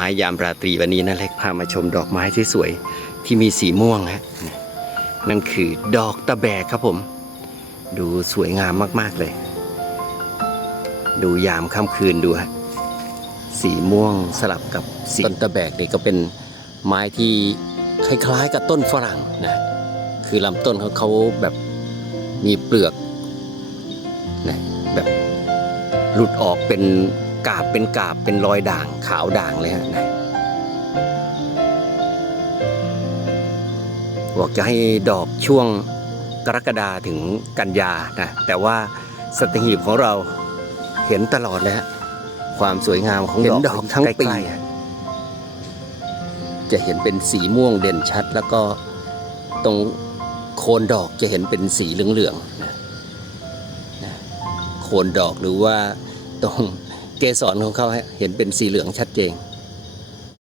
ไม้ยามราตรีวันนี้นะเล็กพามาชมดอกไม้ที่สวยที่มีสีม่วงฮะนั่นคือดอกตะแบกครับผม ดูสวยงามมากๆเลย ดูยามค่ำคืนดูฮะสีม่วงสลับกับสีต้นตะแบกนี่ก็เป็นไม้ที่คล้ายๆ กับต้นฝรั่งนะคือลำต้นเขาเขาแบบมีเปลือกนะแบบหลุดออกเป็น กาบเป็นกาบเป็นรอยด่างขาวด่างเลยฮะนะบอกจะให้ดอกช่วงกรกฎาถึงกันยานะแต่ว่าสตหีบของเราเห็นตลอดเลยฮะความสวยงามของดอกดอกทั้งปีฮะจะเห็นเป็นสีม่วงเด่นชัด แล้วก็ตรงโคนดอกจะเห็นเป็นสีเหลืองๆนะนะโคนดอกหรือว่าตรง เกสรของเขาเห็นเป็นสีเหลืองชัดเจน